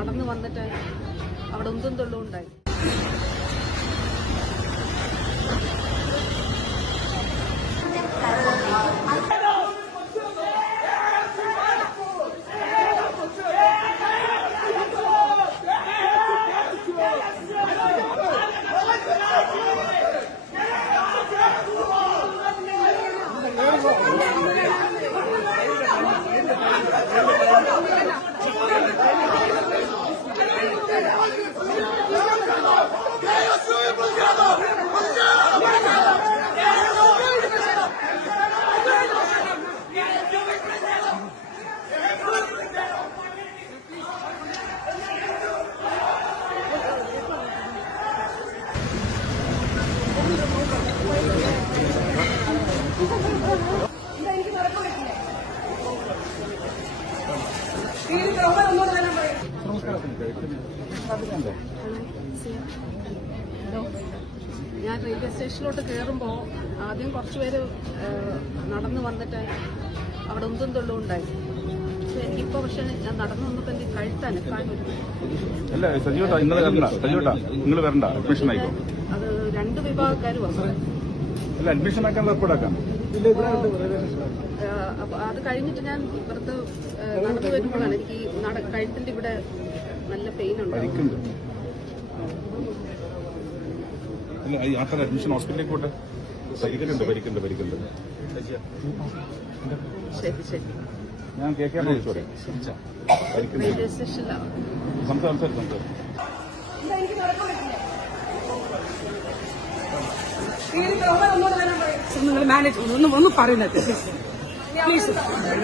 നടന്നു വന്നിട്ട് അവിടെ ഉന്തും തുള്ളും ഉണ്ടായി. ഞാൻ റെയിൽവേ സ്റ്റേഷനിലോട്ട് കയറുമ്പോൾ ആദ്യം കുറച്ചുപേര് നടന്നു വന്നിട്ട് അവിടെ ഉന്തും തുള്ളും ഉണ്ടായി. പക്ഷെ എനിക്കിപ്പോ ഞാൻ നടന്നു വന്നപ്പോ എനിക്ക് കഴുത്താൻ അത് രണ്ട് വിഭാഗക്കാർ വന്നു. അത് കഴിഞ്ഞിട്ട് ഞാൻ ഇപ്പുറത്ത് നടന്നു വരുമ്പോഴാണ് എനിക്ക് കഴുത്തിന്റെ ഇവിടെ നല്ല പെയിൻ ഉണ്ട്. അഡ്മിഷൻ ഹോസ്പിറ്റലിലേക്ക് പോട്ടെ. ശരി ശരി. ഞാൻ കേൾക്കാൻ റെയിൽവേ സ്റ്റേഷനിലാണ്. നിങ്ങൾ മാനേജ് ഒന്ന് പറയുന്നത് പ്ലീസ്.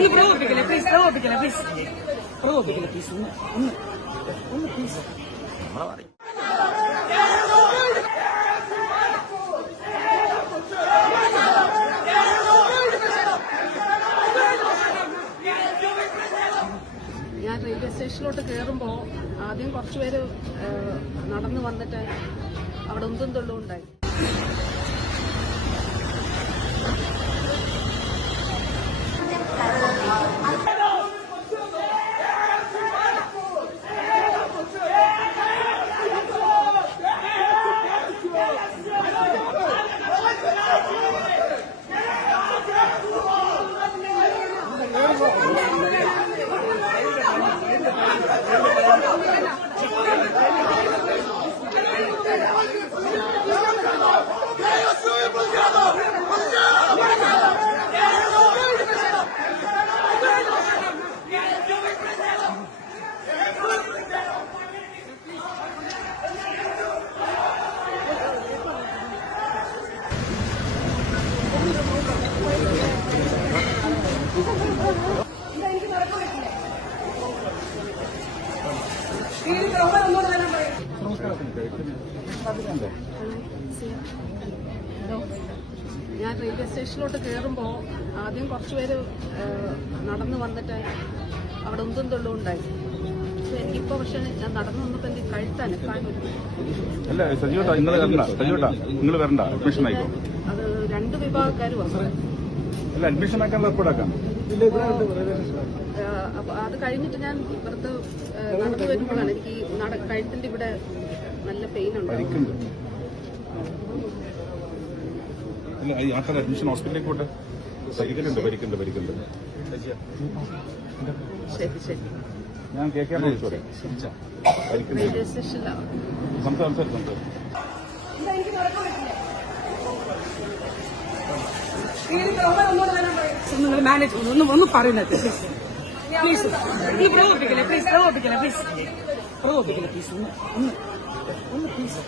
ഈ പ്രകോപിക്കല്ലേ പ്ലീസ്, പ്രകോപിക്കല്ലേ പ്ലീസ്, പ്രകോപിക്കല്ലേ പ്ലീസ്, ഒന്ന് പ്ലീസ്. ഞാൻ റെയിൽവേ സ്റ്റേഷനിലോട്ട് കയറുമ്പോൾ ആദ്യം കുറച്ചുപേര് നടന്നു വന്നിട്ട് അവിടെ ഉന്തും തുള്ളും ഉണ്ടായി. ഞാൻ റെയിൽവേ സ്റ്റേഷനിലോട്ട് കയറുമ്പോൾ ആദ്യം കുറച്ചുപേര് നടന്നു വന്നിട്ട് അവിടെ ഉന്തും തുള്ളും ഉണ്ടായി. പക്ഷെ എനിക്കിപ്പോ ഞാൻ നടന്നു വന്നപ്പോ എനിക്ക് കഴുത്താൻ അത് രണ്ട് വിഭാഗക്കാർ വന്നു. അത് കഴിഞ്ഞിട്ട് ഞാൻ ഇപ്പുറത്ത് നടന്നു വരുമ്പോഴാണ് എനിക്ക് കഴുത്തിന്റെ ഇവിടെ നല്ല പെയിൻ ഉണ്ട്. അഡ്മിഷൻ ഹോസ്പിറ്റലിലേക്ക് പോട്ടെ. ശരി ശരി. ഞാൻ കേൾക്കാൻ റെയിൽവേ സ്റ്റേഷനിലാണ്. നിങ്ങൾ മാനേജ് ഒന്ന് പറയുന്നത് പ്ലീസ്. ഈ പ്രകോപിക്കല്ലേ പ്ലീസ്, പ്രകോപിക്കല്ലേ പ്ലീസ്, പ്രകോപിക്കല്ലേ പ്ലീസ്, ഒന്ന് പ്ലീസ്.